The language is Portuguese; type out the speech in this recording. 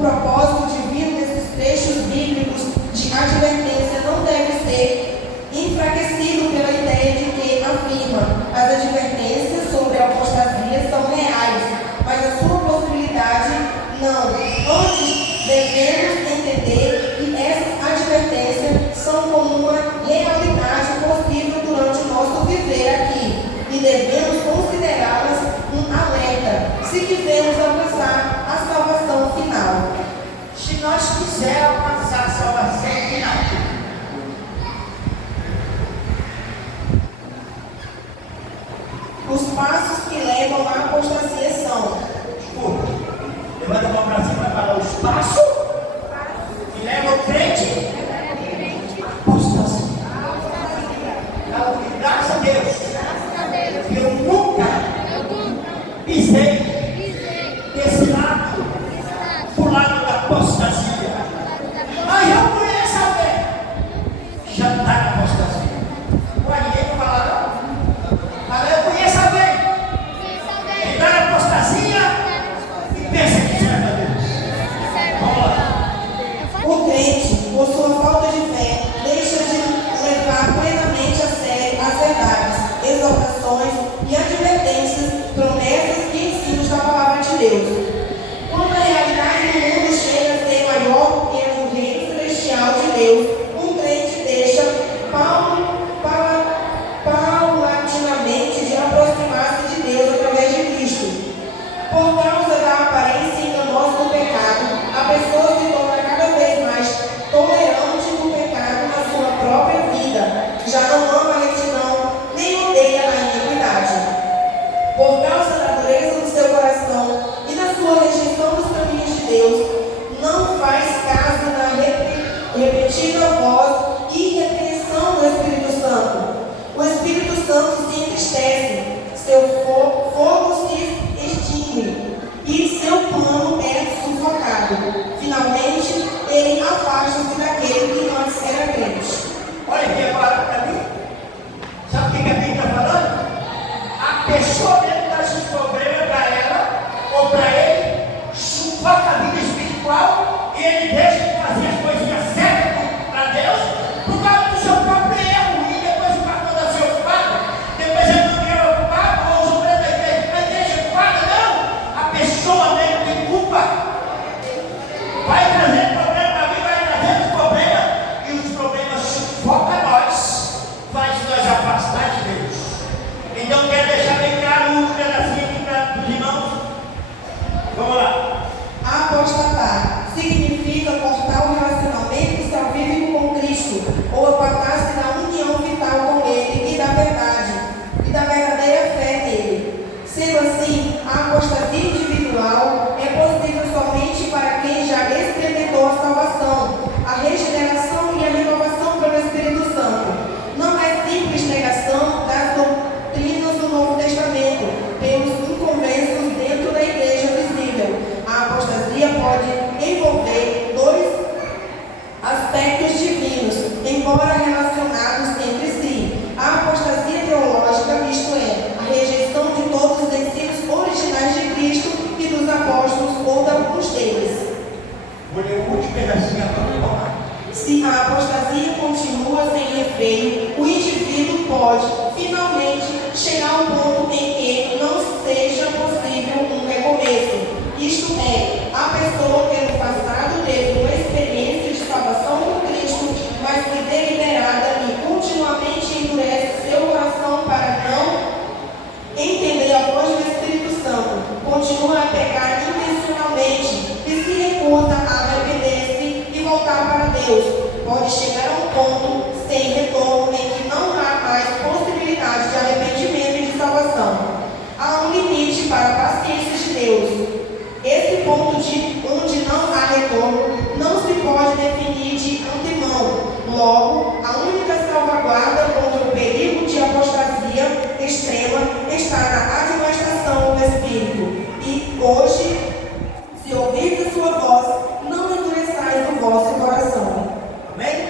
propósito divino desses trechos bíblicos de advertência não deve ser enfraquecido pela ideia de que afirma as advertências sobre a apostasia são reais, mas a sua possibilidade não. Antes, devemos entender que essas advertências são como uma realidade possível durante o nosso viver aqui e devemos considerá-las um alerta se quisermos alcançar a salvação final. Se nós quisermos alcançar a salvação final, os passos que levam à apostasia são: desculpa, levanta a mão para cima para falar os passos que levam o crente à apostasia. Graças a Deus, eu nunca pisei desse lado, pro lado da apostasia. Mas eu conheço alguém que já está na apostasia. Não é ninguém para falar, não. Mas eu conheço alguém que está na apostasia e pensa que serve a Deus. Vamos lá. o crente, por sua falta de fé, deixa de levar plenamente a sério as verdades, exortações e advertências, promessas e ensinos da palavra de Deus. Quando a realidade do mundo chega a ser maior que a do reino celestial de Deus, um crente deixa paulatinamente de aproximar-se de Deus através de Cristo. Por causa da aparência enganosa do pecado, a pessoa se torna cada vez mais tolerante do pecado na sua própria vida. Já não ama a retidão, nem odeia a iniquidade. Por causa da dureza do seu coração e da sua rejeição dos caminhos de Deus, não faz caso da repetida voz e repreensão do Espírito Santo. O Espírito Santo se entristece, seu fogo se extingue e seu plano é sufocado. Finalmente, ele afasta-se daquele que antes era crente. Olha aqui a palavra para mim. Sabe o que a Bíblia está falando? A pessoa dentro desses problemas para ela ou para ele, sufoca a vida espiritual e ele deixa de fazer as coisinhas certas para Deus por causa do seu próprio erro. E depois o pastor da seu ocupado, depois ele não é ocupado, ou os obreiros da igreja ocupada, não. A pessoa mesmo tem culpa. Vai trazendo problema para mim, vai trazendo problema, e os problemas sufocam nós, faz nós afastar de Deus. Então quero deixar bem claro um pedacinho aqui para os irmãos. Vamos lá. Apostatar significa cortar o relacionamento salvífico com Cristo ou apartar-se da união vital com Ele e da verdade e da verdadeira fé nele. Sendo assim, a apostasia individual é possível somente para quem já experimentou a salvação, a regeneração e a renovação pelo Espírito Santo. Não é simples negação das doutrinas do Novo Testamento pelos inconversos dentro da igreja visível. A apostasia pode envolver dois aspectos divinos, embora relacionados entre si. A apostasia teológica, isto é, a rejeição de todos os ensinos originais de Cristo e dos apóstolos ou de alguns deles. Vou ler o último pedacinho agora. Se a apostasia continua sem efeito, o indivíduo pode, finalmente, chegar ao ponto em que não seja possível um recomeço. Isto é, a pessoa pelo passado teve uma experiência de salvação com Cristo, mas que deliberada e continuamente endurece seu coração para não entender a voz do Espírito Santo, continua a pecar intencionalmente e se recusa a arrepender-se e voltar para Deus. Pode chegar a um ponto sem retorno em que não há mais possibilidade de arrependimento e de salvação. Há um limite para a paciência de Deus. Esse ponto onde não há retorno não se pode definir de antemão. Logo, a única salvaguarda contra o perigo de apostasia extrema está na admoestação do Espírito. E hoje, se ouvirdes a sua voz, não endureçais o vosso coração. Amém?